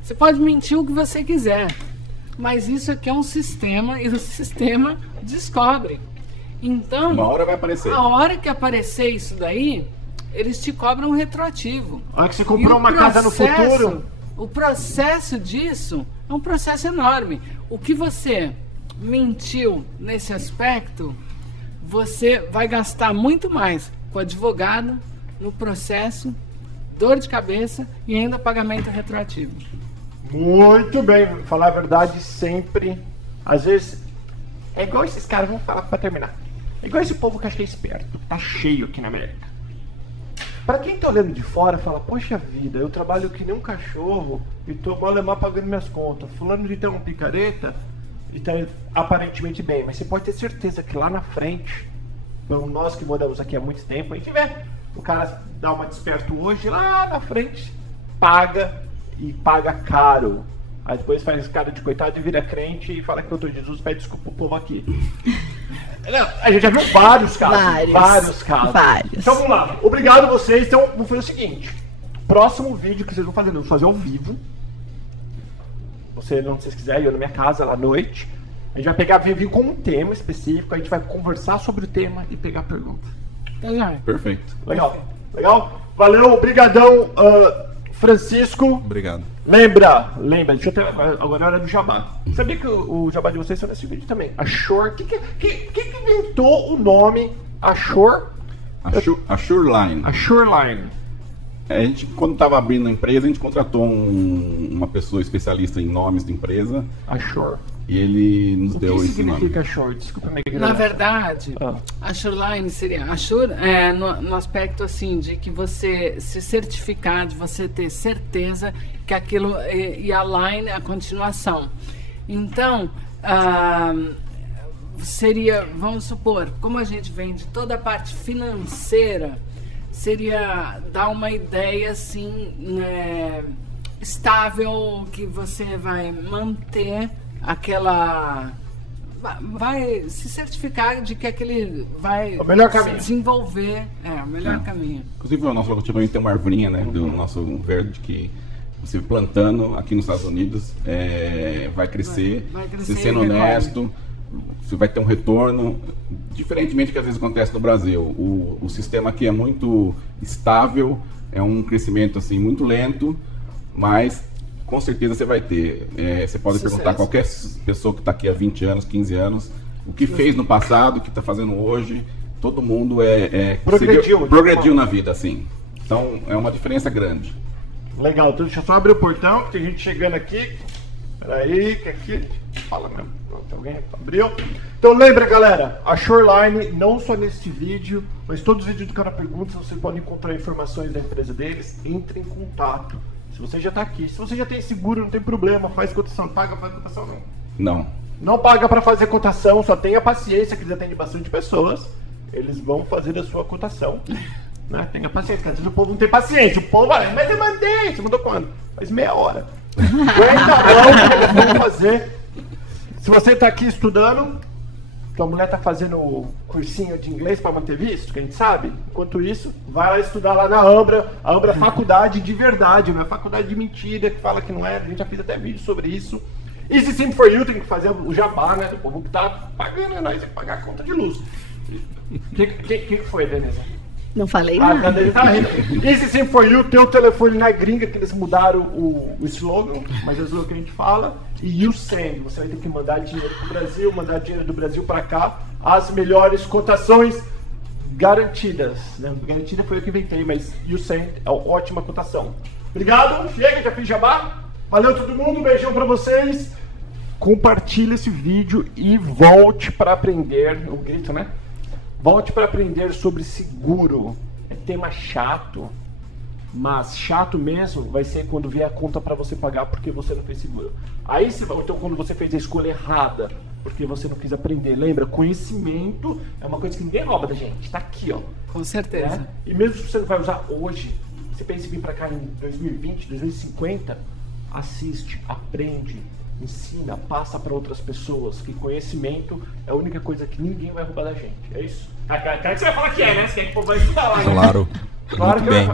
Você pode mentir o que você quiser, mas isso aqui é um sistema e o sistema descobre. Então, uma hora vai aparecer. A hora que aparecer isso daí, eles te cobram retroativo. A hora que você comprou uma casa no futuro... O processo disso é um processo enorme. O que você mentiu nesse aspecto, você vai gastar muito mais com advogado, no processo, dor de cabeça e ainda pagamento retroativo. Muito bem, falar a verdade sempre. Às vezes, é igual esses caras, vamos falar pra terminar. É igual esse povo que acha que é esperto, tá cheio aqui na América. Pra quem tá olhando de fora, fala, poxa vida, eu trabalho que nem um cachorro e tô malemar pagando minhas contas. Fulano de ter uma picareta e tá aparentemente bem, mas você pode ter certeza que lá na frente, nós que moramos aqui há muito tempo, a gente vê o cara dá uma desperto hoje, lá na frente, paga e paga caro. Aí depois faz cara de coitado e vira crente e fala que o doutor Jesus pede desculpa pro povo aqui. Não, a gente já viu vários casos. Vários casos. Então vamos lá. Obrigado a vocês. Então vamos fazer o seguinte. Próximo vídeo que vocês vão fazer, eu vou fazer ao vivo. Você, onde vocês quiserem, eu na minha casa, lá à noite. A gente vai pegar vídeo com um tema específico, a gente vai conversar sobre o tema e pegar pergunta. Perfeito. Legal. Legal? Valeu, obrigadão, Francisco. Obrigado. Lembra, deixa eu ter, agora é hora do jabá. Sabia que o jabá de vocês está nesse vídeo também. A Shore, que inventou o nome A Shore? A Shoreline. A Shoreline. A gente, quando estava abrindo a empresa, a gente contratou uma pessoa especialista em nomes de empresa. A Shore. E ele nos deu esse nome. O que significa Shore? Desculpa me ignorar. Na verdade, a Shoreline seria a Shore no aspecto assim de que você se certificar, de você ter certeza que aquilo e a line a continuação. Então, seria, vamos supor, como a gente vende toda a parte financeira, seria dar uma ideia assim, estável, que você vai manter aquela, vai se certificar de que aquele vai se desenvolver, o melhor caminho. Inclusive o nosso logotipo tem uma arvorinha, né, do nosso verde que você plantando aqui nos Estados Unidos vai crescer, você sendo honesto, você vai ter um retorno, diferentemente do que às vezes acontece no Brasil. O sistema aqui é muito estável, é um crescimento assim muito lento, mas com certeza você vai ter. Você pode perguntar a qualquer pessoa que está aqui há 20 anos, 15 anos, o que fez no passado, o que está fazendo hoje. Todo mundo progrediu na vida, assim. Então é uma diferença grande. Legal, então deixa eu só abrir o portão, que tem gente chegando aqui. Peraí, que aqui. Fala mesmo. Pronto, alguém abriu. Então lembra, galera, a Shoreline, não só neste vídeo, mas todos os vídeos do canal Perguntas, você pode encontrar informações da empresa deles. Entre em contato. Se você já está aqui, se você já tem seguro, não tem problema, faz cotação. Paga para fazer cotação, não? Não paga para fazer cotação, só tenha paciência, que eles atendem bastante pessoas. Eles vão fazer a sua cotação. Né? Tenha paciência, porque às vezes o povo não tem paciência. O povo, mas eu mandei, você mandou quando? Faz meia hora. Aguenta eles vão fazer. Se você está aqui estudando, tua mulher está fazendo cursinho de inglês para manter visto, que a gente sabe. Enquanto isso, vai lá estudar lá na Ambra. A Ambra é faculdade de verdade, não é faculdade de mentira, que fala que não é. A gente já fez até vídeo sobre isso. Easy Sim for You, tem que fazer o jabá, né? O povo que tá pagando, nós tem que pagar a conta de luz. O que foi, Denise? Não falei nada. Easy Sim for You, teu telefone na gringa, que eles mudaram o slogan, mas é o slogan que a gente fala. E You Send, você vai ter que mandar dinheiro pro Brasil, mandar dinheiro do Brasil para cá. As melhores cotações garantidas. Né? Garantida foi eu que inventei, mas You Send é uma ótima cotação. Obrigado, chega, já fiz jabá. Valeu todo mundo, um beijão pra vocês. Compartilhe esse vídeo e volte para aprender. O grito, né? Volte para aprender sobre seguro. É tema chato, mas chato mesmo vai ser quando vier a conta para você pagar porque você não fez seguro. Aí você vai, então quando você fez a escolha errada porque você não quis aprender. Lembra, conhecimento é uma coisa que ninguém rouba da gente. Tá aqui, ó. Com certeza. Né? E mesmo se você não vai usar hoje, você pensa em vir para cá em 2020, 2050, assiste, aprende, ensina, passa para outras pessoas, que conhecimento é a única coisa que ninguém vai roubar da gente. É isso? Cara que você vai falar que é, né? Você quer que o povo vai estudar lá, né? Claro.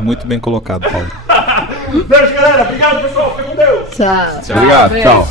Muito bem colocado, Paulo. Beijo, galera. Obrigado, pessoal. Fique com Deus. Tchau. Obrigado. Tchau.